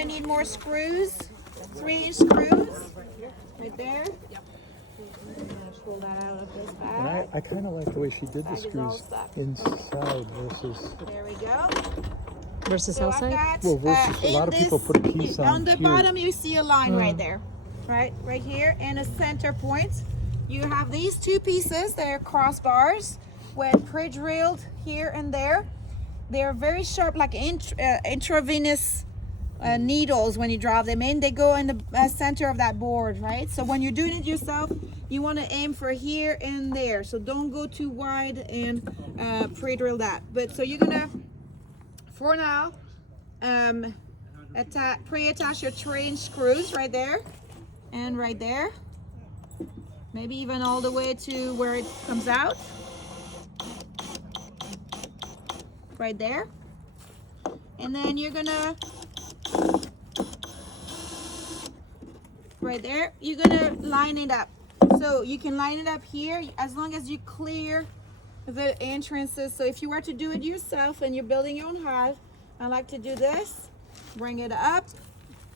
I need more screws, 3-inch screws, right there. I'm gonna pull that out of this bag. I kind of like the way she did the screws inside versus. There we go. Versus So outside? I've got, Well, versus a lot of people put a piece on the here. bottom. You see a line right there, right here, and a center point. You have these 2 pieces. They're crossbars with pre-drilled here and there. They're very sharp, like intravenous needles. When you drop them in, they go in the center of that board, right? So when you're doing it yourself, you want to aim for here and there. So don't go too wide and pre-drill that. But so you're gonna, for now, pre-attach your 3-inch screws right there and right there. Maybe even all the way to where it comes out. Right there. And then you're gonna, right there, you're gonna line it up. So you can line it up here as long as you clear the entrances. So if you were to do it yourself and you're building your own hive, I like to do this, bring it up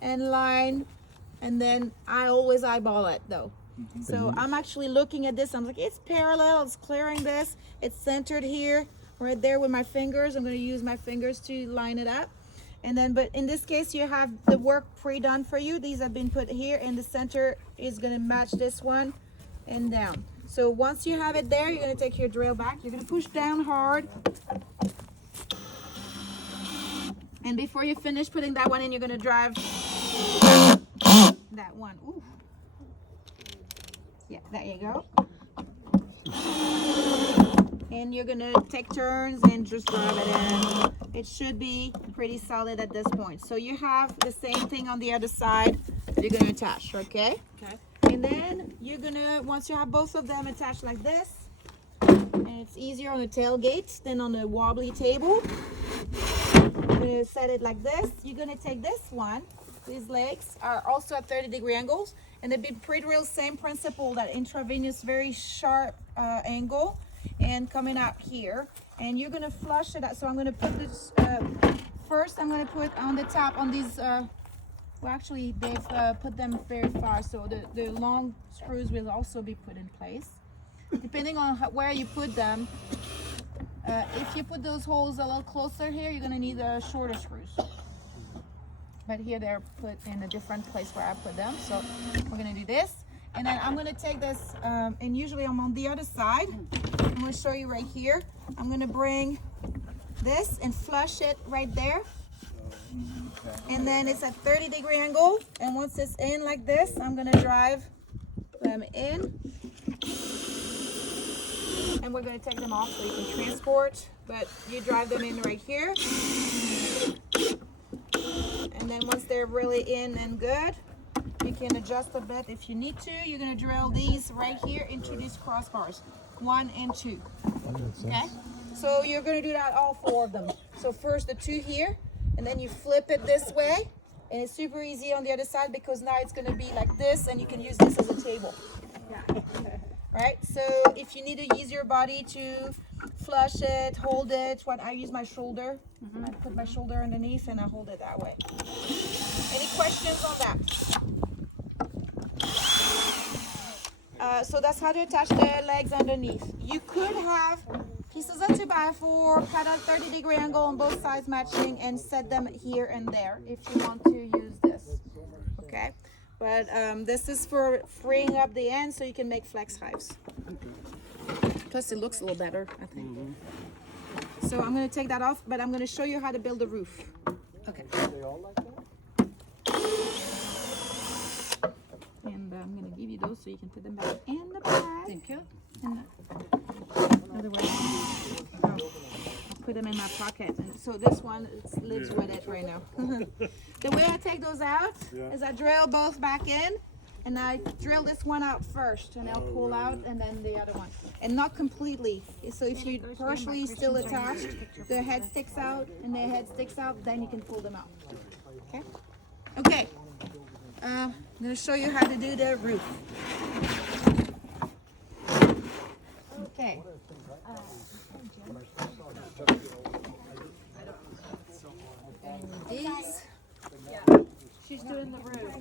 and line, and then I always eyeball it though. So I'm actually looking at this, I'm like, it's parallel, it's clearing this, it's centered here, right there with my fingers. I'm going to use my fingers to line it up. And then, but in this case, you have the work pre-done for you. These have been put here, and the center is going to match this one and down. So once you have it there, you're going to take your drill back. You're going to push down hard. And before you finish putting that one in, you're going to drive that one. Ooh. Yeah, there you go. And you're gonna take turns and just drive it in. It should be pretty solid at this point. So you have the same thing on the other side you're gonna attach, okay? Okay. And then you're gonna, once you have both of them attached like this, and it's easier on the tailgate than on the wobbly table. You're gonna set it like this. You're gonna take this one. These legs are also at 30-degree angles, and they've been pre-drilled, same principle, that intravenous, very sharp angle, and coming out here. And you're gonna flush it out. So I'm gonna put this, first I'm gonna put on the top on these, well actually they've put them very far, so the long screws will also be put in place. Depending on where you put them, if you put those holes a little closer here, you're gonna need shorter screws. But here they're put in a different place where I put them. So we're gonna do this. And then I'm gonna take this, and usually I'm on the other side. I'm gonna show you right here. I'm gonna bring this and flush it right there. And then it's at 30-degree angle. And once it's in like this, I'm gonna drive them in. And we're gonna take them off so you can transport, but you drive them in right here. And then once they're really in and good, you can adjust a bit if you need to. You're gonna drill these right here into these crossbars, 1 and 2. Okay? So you're gonna do that all 4 of them. So first the 2 here, and then you flip it this way, and it's super easy on the other side because now it's gonna be like this, and you can use this as a table. Right? So if you need to use your body to flush it, hold it, I use my shoulder. I put my shoulder underneath and I hold it that way. Any questions on that? So that's how to attach the legs underneath. You could have pieces of 2x4 cut at 30-degree angle on both sides matching and set them here and there if you want to use this. Okay? But this is for freeing up the end so you can make flex hives. Plus it looks a little better, I think. So I'm going to take that off, but I'm going to show you how to build a roof. Okay. And I'm going to give you those so you can put them back in the bag. Thank you. Otherwise, I'll put them in my pocket. And so this one lives with it right now. The way I take those out is I drill both back in, and I drill this one out first, and I'll pull out, and then the other one. And not completely. So if you partially still attached, the head sticks out, and the head sticks out, then you can pull them out. Okay? Okay. I'm going to show you how to do the roof. Okay. And these She's doing the roof.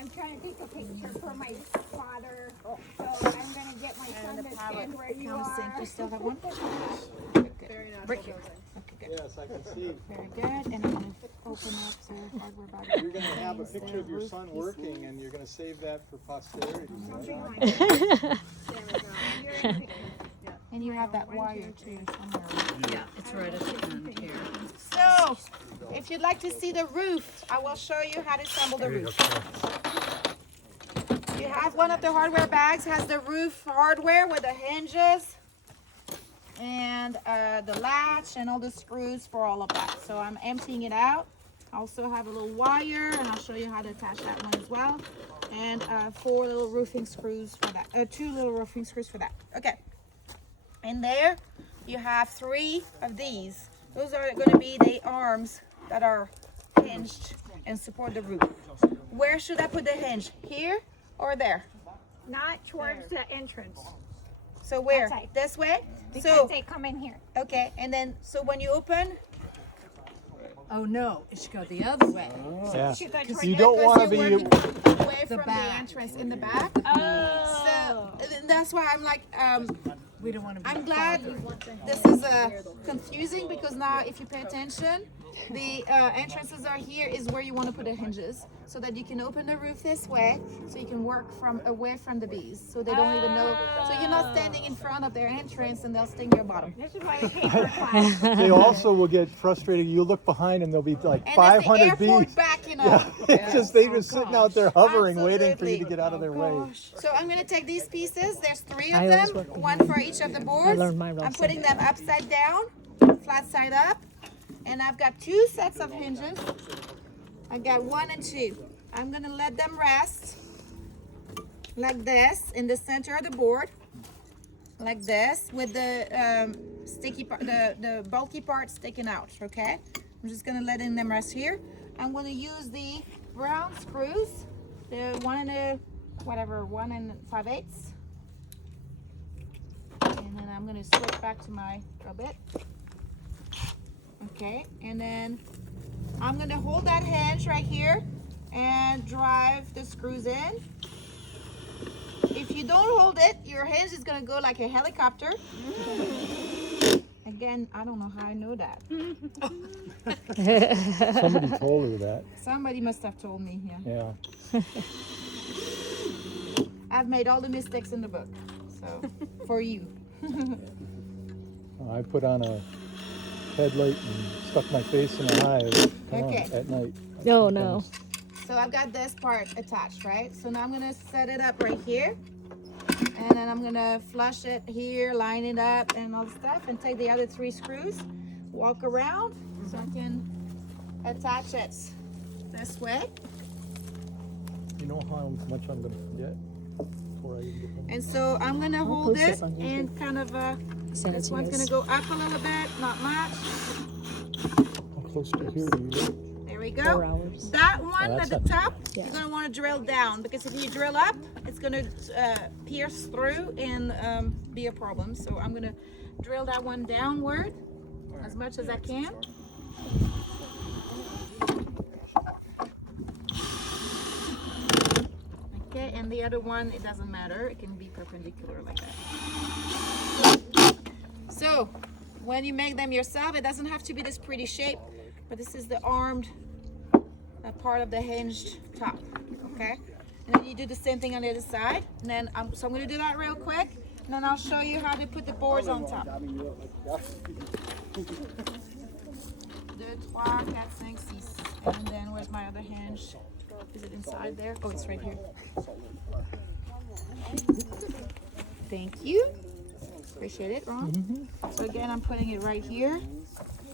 I'm trying to take a picture for my father, so I'm gonna get my son to stand where you are. You still have one? Very nice. Right here. Yes, I can see. Very good. And I'm going to open up the hardware bag. You're going to have a picture of your son working, and you're going to save that for posterity. Right? And you have that wire too somewhere. Yeah, it's right at the end here. So, if you'd like to see the roof, I will show you how to assemble the roof. You have one of the hardware bags, has the roof hardware with the hinges and the latch and all the screws for all of that. So I'm emptying it out. I also have a little wire, and I'll show you how to attach that one as well. And 4 little roofing screws for that. 2 little roofing screws for that. Okay. In there, you have 3 of these. Those are going to be the arms that are hinged and support the roof. Where should I put the hinge? Here or there? Not towards the entrance, So where? Outside. This way? because they come in here. Okay, and then, so when you open, Oh no, it should go the other way. Yeah. Should go towards You the- don't want to you're be. working away The from back. the entrance in the back. Oh. So that's why I'm like, We don't want to be. I'm glad this is confusing, because now if you pay attention, the entrances are here is where you want to put the hinges, so that you can open the roof this way, so you can work from away from the bees, so they don't even know. So you're not standing in front of their entrance and they'll sting your bottom. This is why they pay for a class. They also will get frustrated. You look behind, and there'll be like And 500 it's the airport bees. back, you know. Yeah, it's just they're just sitting out there hovering, waiting for you to Absolutely. get out of their way. So I'm going to take these pieces. There's 3 I of always them, work from one for each of the boards. learned my I'm lesson. putting them upside down, flat side up. And I've got 2 sets of hinges. I've got 1 and 2. I'm going to let them rest like this in the center of the board, like this, with the sticky part, the bulky part sticking out, okay? I'm just going to let them rest here. I'm going to use the brown screws, the 1 and 5/8. And then I'm going to switch back to my drill bit. Okay, and then I'm going to hold that hinge right here and drive the screws in. If you don't hold it, your hinge is going to go like a helicopter. Again, I don't know how I know that. Somebody told her that. Somebody must have told me here. Yeah. I've made all the mistakes in the book, so for you. I put on a headlight and stuck my face in a hive Okay. at night. Oh no. So I've got this part attached, right? So now I'm gonna set it up right here. And then I'm gonna flush it here, line it up and all the stuff, and take the other 3 screws, walk around so I can attach it this way. You know how much I'm going to forget before I even get home? And so I'm gonna hold close it is on you? and kind of, Send it this to one's you gonna guys. go up a little bit, not much. How close to here do you live? There we 4 go. hours. That one that's at the top, Yeah. you're gonna wanna drill down, because if you drill up, it's gonna pierce through and be a problem. So I'm gonna drill that one downward as much as I can. Okay, and the other one, it doesn't matter. It can be perpendicular like that. So, when you make them yourself, it doesn't have to be this pretty shape, but this is the armed part of the hinged top, okay? And then you do the same thing on the other side. And then, so I'm gonna do that real quick, and then I'll show you how to put the boards on top. 2, 3, 4, 5, 6. And then where's my other hinge? Is it inside there? Oh, it's right here. Thank you. Appreciate it, Ron. So again, I'm putting it right here,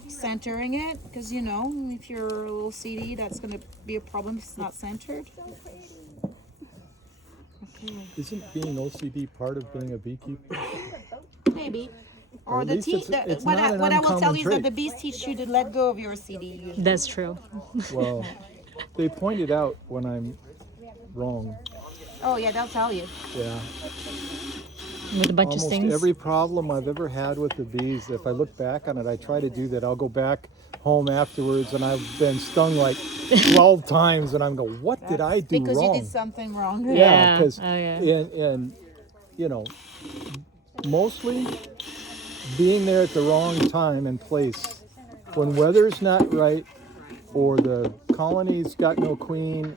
centering it, because you know, if you're a little CD, that's going to be a problem if it's not centered. Okay, Isn't being OCD part of being a beekeeper? maybe. Or Or at the least it's what not an I will tell uncommon you is that trait. the bees teach you to let go of your CD usually. That's true. Well, they pointed out when I'm wrong. Oh yeah, they'll tell you. Yeah. With a bunch Almost of stings. every problem I've ever had with the bees, if I look back on it, I try to do that. I'll go back home afterwards and I've been stung like 12 times and I'm going, what did I do because wrong? you did something wrong. Yeah. Because Oh, yeah. and you know, mostly being there at the wrong time and place when weather's not right or the colony's got no queen.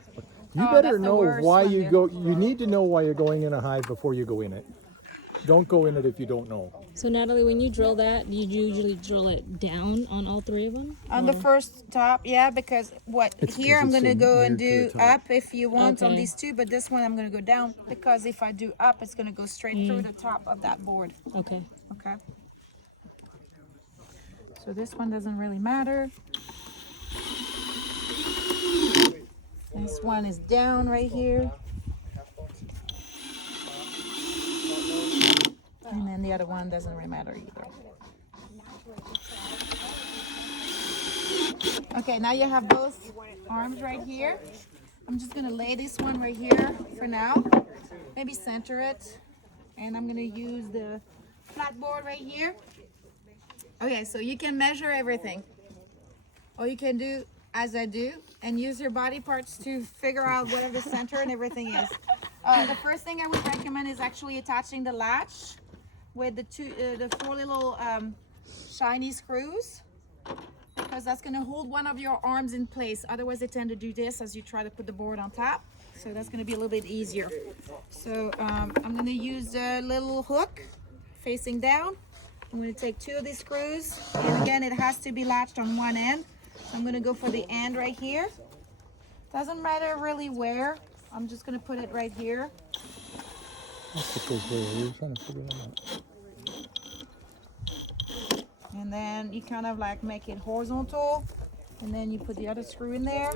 You Oh, better that's the know worst why when you they're- go. You need to know why you're going in a hive before you go in it. Don't go in it if you don't know. So Natalie, when you drill that, you usually drill it down on all three of them? On the first top, yeah, because It's here 'cause I'm it's gonna so go near and to do the top. up if you want on Okay. these two, but this one I'm gonna go down because if I do up, it's gonna go straight through the top of that board. Okay. Okay. So this one doesn't really matter. This one is down right here. And then the other one doesn't really matter either. Okay, now you have both arms right here. I'm just gonna lay this one right here for now. Maybe center it. And I'm gonna use the flat board right here. Okay, so you can measure everything. Or you can do as I do and use your body parts to figure out where the center and everything is. The first thing I would recommend is actually attaching the latch with the four little shiny screws, because that's going to hold one of your arms in place. Otherwise, they tend to do this as you try to put the board on top. So that's going to be a little bit easier. So I'm going to use a little hook facing down. I'm going to take two of these screws, and again, it has to be latched on one end. So I'm going to go for the end right here. Doesn't matter really where. I'm just going to put it right here. That's the first way. We were trying to figure that out. And then you kind of like make it horizontal, and then you put the other screw in there.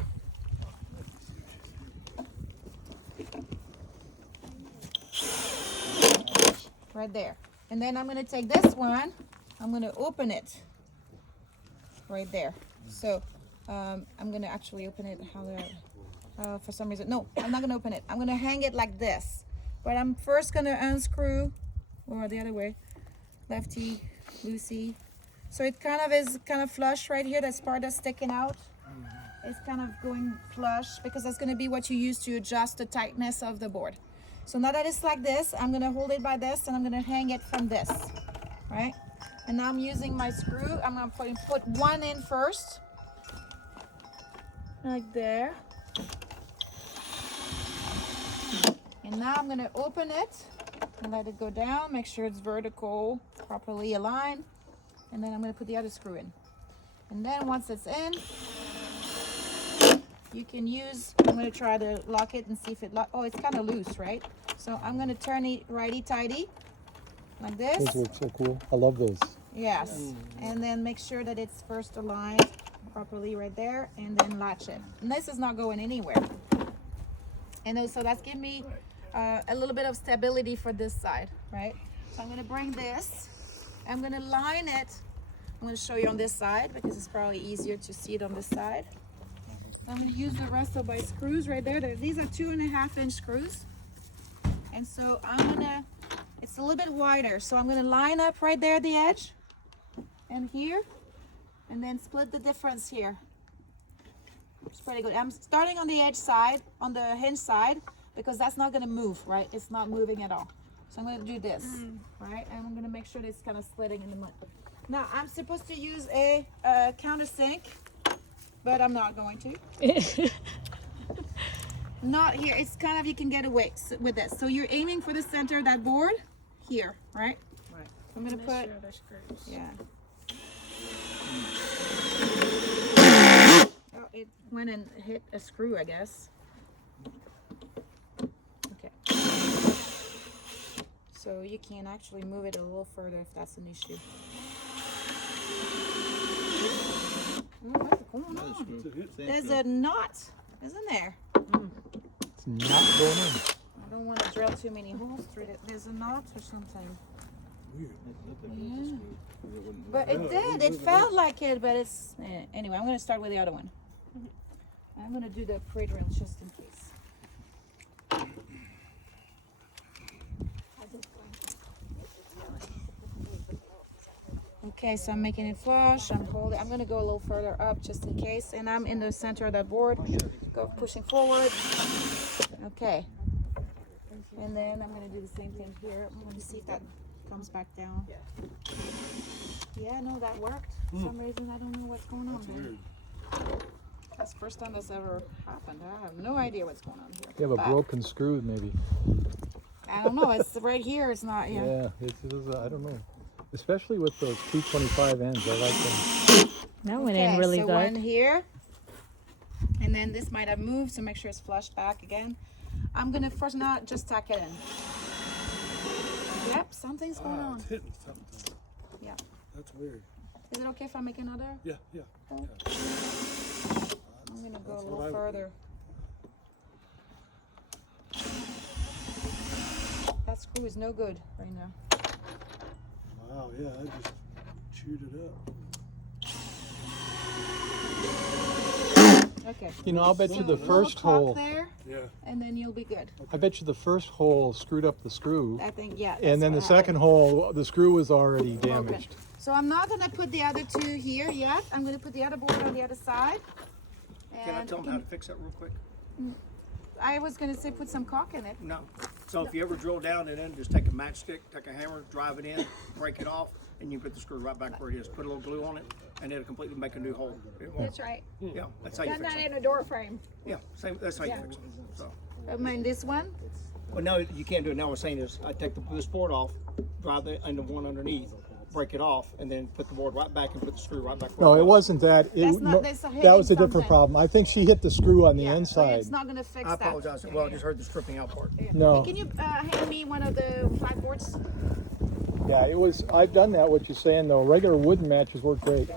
Right there. And then I'm going to take this one, I'm going to open it right there. So I'm going to actually open it how for some reason. No, I'm not going to open it. I'm going to hang it like this. But I'm first going to unscrew, or the other way, lefty, loosey. So it kind of is kind of flush right here. This part that's sticking out. It's kind of going flush because that's going to be what you use to adjust the tightness of the board. So now that it's like this, I'm going to hold it by this and I'm going to hang it from this, right? And now I'm using my screw. I'm going to put one in first, like there. And now I'm going to open it and let it go down. Make sure it's vertical, properly aligned. And then I'm going to put the other screw in. And then once it's in, you can use, I'm going to try to lock it and see if it locks. Oh, it's kind of loose, right? So I'm going to turn it righty-tighty, like this. Those look so cool. I love those. Yes. And then make sure that it's first aligned properly right there, and then latch it. And this is not going anywhere. And so that's giving me a little bit of stability for this side, right? So I'm going to bring this. I'm going to line it. I'm going to show you on this side because it's probably easier to see it on this side. I'm going to use the rest of my screws right there. These are 2.5-inch screws. And so I'm going to, it's a little bit wider. So I'm going to line up right there at the edge and here, and then split the difference here. It's pretty good. I'm starting on the edge side, on the hinge side, because that's not going to move, right? It's not moving at all. So I'm going to do this, right? And I'm going to make sure that it's kind of splitting in the mud. Now, I'm supposed to use a countersink, but I'm not going to. Not here. It's kind of, you can get away with this. So you're aiming for the center of that board here, right? Right. I'm going to put, yeah. Oh, it went and hit a screw, I guess. Okay. So you can actually move it a little further if that's an issue. Oh, what's going on? There's a knot, isn't there? It's not going in. I don't want to drill too many holes through it. There's a knot or something. Yeah. But it did. It felt like it, but it's... Anyway, I'm going to start with the other one. I'm going to do the pre-drill just in case. Okay, so I'm making it flush. I'm holding. I'm gonna go a little further up just in case, and I'm in the center of that board. Go pushing forward. Okay. And then I'm gonna do the same thing here. I'm gonna see if that comes back down. Yeah, no, that worked. For some reason, I don't know what's going on here. That's the first time this ever happened. I have no idea what's going on here. You have a But broken screw, maybe. I don't know. It's right here. It's not. Yeah. Yeah, I don't know. Especially with those 225 ends, I like them. That went in really so good. one here, and then this might have moved, so make sure it's flushed back again. I'm gonna first not just tack it in. Yep, something's going on. It's hitting something. Yeah. That's weird. Is it okay if I make another? Yeah, yeah. I'm gonna go a That's little what I would further. That screw is no good right now. Wow, yeah, I just chewed it up. Okay. You know, I'll bet you the Little first cock hole, there, Yeah. and then you'll be good. I bet you the first hole screwed up the screw. I think, yeah. And then the that's what second happened. hole, the screw was already Broken. damaged. So I'm not gonna put the other two here yet. I'm gonna put the other board on the other side. Can I And tell them how to fix that real quick? I was gonna say put some caulk in it. No. So if you ever drill down and then just take a matchstick, take a hammer, drive it in, break it off, and you put the screw right back where it is. Put a little glue on it, and it'll completely make a new hole. It won't. That's right. Yeah, that's how you Done fix that it. in a door frame. Yeah, same. That's how you fix it. So. I mean, this one. Well, no, you can't do it. Now what I'm saying is, I take this board off, drive it into one underneath, break it off, and then put the board right back and put the screw right back where No, it it was. wasn't that. That's not- that's a That was a hitting different something. problem. I think she hit the screw on the Yeah, so inside. it's not gonna fix I that. apologize. Well, I just heard the stripping out part. No. Can you hand me one of the flat boards? Yeah, it was. I've done that. What you're saying though, regular wooden matches work great.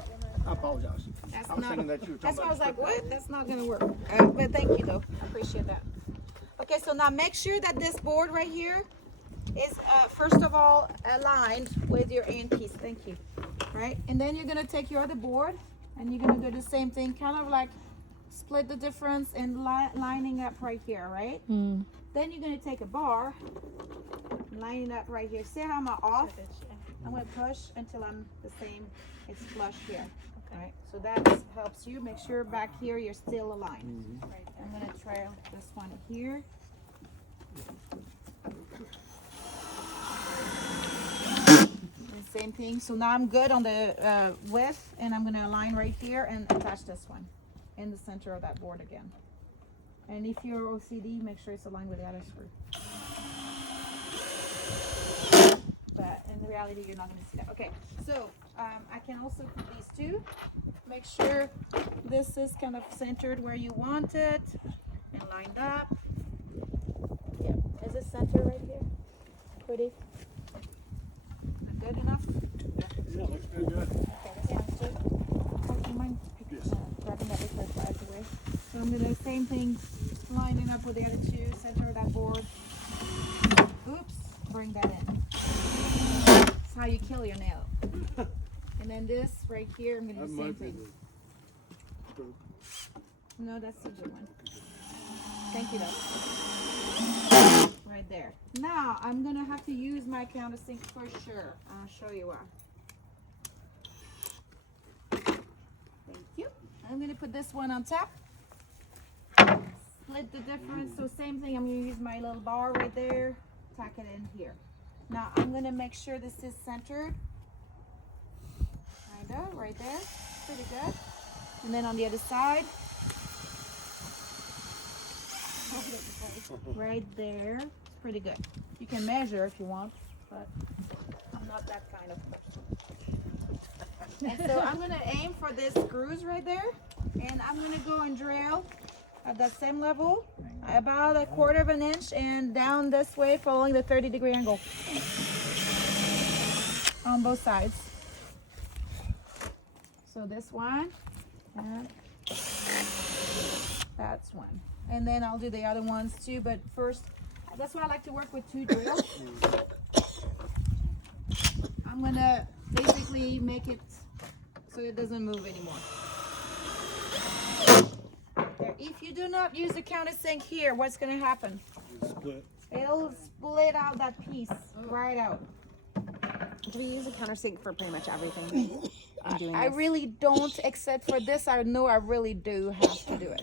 I apologize. That's I was not. thinking that you were talking That's why I was about like, stripping. what? That's not gonna work. But thank you though. I appreciate that. Okay, so now make sure that this board right here is first of all aligned with your end piece. Thank you. Right, and then you're gonna take your other board and you're gonna do the same thing, kind of like split the difference and lining up right here, right? Then you're gonna take a bar, line it up right here. See how I'm off? I'm gonna push until I'm the same. It's flush here. Right, so that helps you make sure back here you're still aligned. Right, I'm gonna trail this one here. And same thing. So now I'm good on the width, and I'm gonna align right here and attach this one in the center of that board again. And if you're OCD, make sure it's aligned with the other screw. But in reality, you're not gonna see that. Okay, so I can also put these two. Make sure this is kind of centered where you want it and lined up. Yep, is it centered right here? Pretty. Not good enough? Yeah, looks pretty good. Okay, that sounds good. Oh, do you mind grabbing that with the out of the way? So I'm gonna same thing, lining up with the other two, center of that board. Oops, bring that in. That's how you kill your nail. And then this right here, I'm gonna That do the same might be thing. No, that's a good one. Thank you, though. Right there. Now, I'm gonna have to use my countersink for sure. I'll show you why. Thank you. I'm gonna put this one on top. Split the difference. So same thing, I'm gonna use my little bar right there. Tack it in here. Now, I'm gonna make sure this is centered. Right there. Pretty good. And then on the other side. Right there. It's pretty good. You can measure if you want, but I'm not that kind of person. And so I'm gonna aim for this screws right there, and I'm gonna go and drill at that same level, about 1/4 of an inch, and down this way, following the 30-degree angle on both sides. So this one, and that's one. And then I'll do the other ones too, but first, that's why I like to work with 2 drills. I'm gonna basically make it so it doesn't move anymore. There. If you do not use the countersink here, what's gonna happen? Split. It'll split out that piece right out. Do we use a countersink for pretty much everything? I'm doing I this. really don't, except for this. I know I really do have to do it.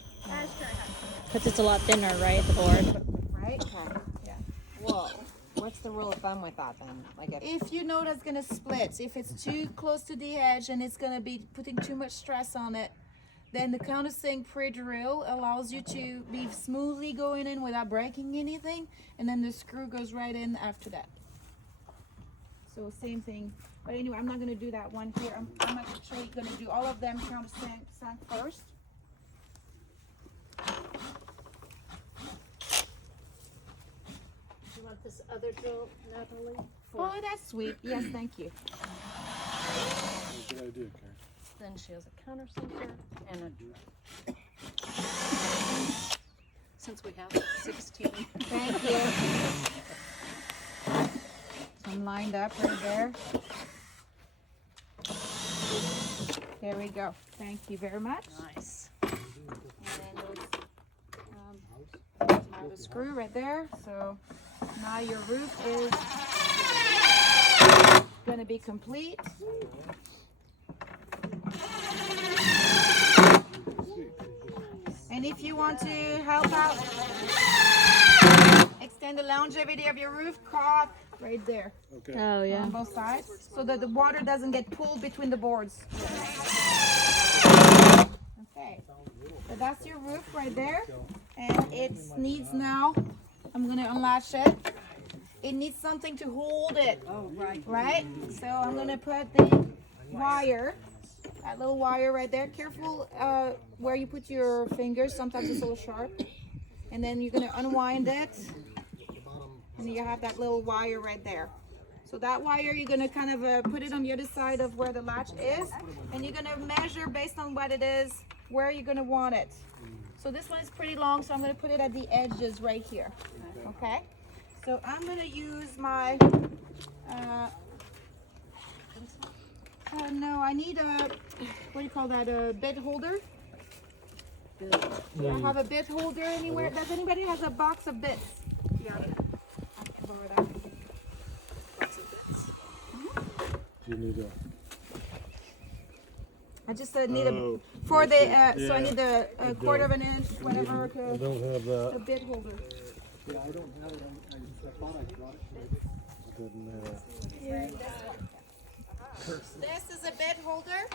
Because it's a lot thinner, right? The board. Right? Okay. Yeah. Whoa. What's the rule of thumb with that then? Like If you know that's gonna split, if it's too close to the edge and it's gonna be putting too much stress on it, then the countersink pre-drill allows you to be smoothly going in without breaking anything, and then the screw goes right in after that. So same thing. But anyway, I'm not gonna do that one here. I'm actually gonna do all of them countersink first. You want this other drill, Natalie? Oh, that's sweet. Yes, thank you. Good idea, Karen. Then she has a countersinker and a drill. Since we have 16. Thank you. I'm lined up right there. There we go. Thank you very much. Nice. And then have the screw right there. So now your roof is going to be complete. And if you want to help out, extend the longevity of your roof, caulk right there Okay. Oh, yeah. on both sides, so that the water doesn't get pulled between the boards. Okay, so that's your roof right there, and it needs now, I'm gonna unlatch it. It needs something to hold it. Oh, right. Right? So I'm gonna put the wire, that little wire right there. Careful where you put your fingers. Sometimes it's a little sharp. And then you're gonna unwind it, and you have that little wire right there. So that wire, you're gonna kind of put it on the other side of where the latch is, and you're gonna measure based on what it is, where you're gonna want it. So this one is pretty long, so I'm gonna put it at the edges right here. Okay? So I'm gonna use my, no, I need a, what do you call that, a bit holder? Do I have a bit holder anywhere? Does anybody has a box of bits? Yeah. I can borrow that. Box of bits. You need a. I just need Oh, a, for the, so I yeah. need a quarter of an inch, whatever, I don't have a that. bit holder. Yeah, I don't have it. I thought I brought it. Didn't This is a bit holder.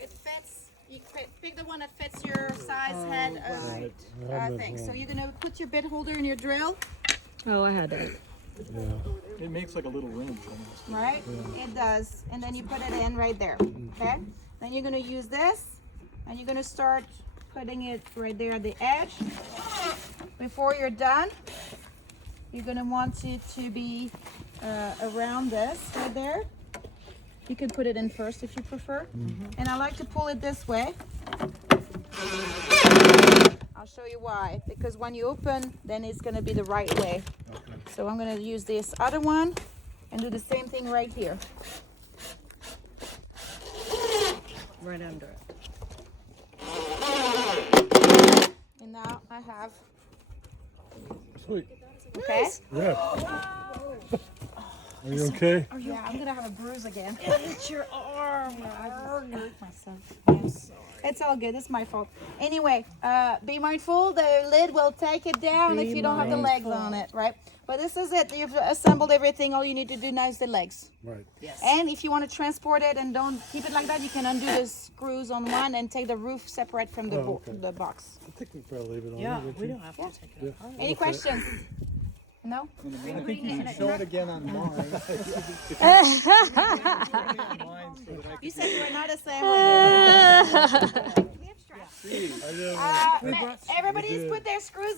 It fits, you pick the one that fits your size head thing. So you're gonna put your bit holder in your drill, Oh, I had that. It makes like a little ring almost. right? It does. And then you put it in right there, okay? Then you're gonna use this, and you're gonna start putting it right there at the edge. Before you're done, you're gonna want it to be around this right there. You can put it in first if you prefer. And I like to pull it this way. I'll show you why. Because when you open, then it's gonna be the right way. So I'm gonna use this other one and do the same thing right here. Right under it. And now I have, Sweet. okay? Yeah. Are you okay? Yeah, I'm gonna have a bruise again. It's your arm. I hurt myself. Yes. It's all good. It's my fault. Anyway, be mindful. The lid will take it down if you don't have the legs on it, right? But this is it. You've assembled everything. All you need to do now is the legs. Right. Yes. And if you want to transport it and don't keep it like that, you can undo the screws on one and take the roof separate from the, Oh, okay. the box. I think we probably leave it on. Yeah, there, we don't don't have to take it apart. Any questions? No? I think you should show it again on mine. You said you were not assembling. you? Everybody's put their screws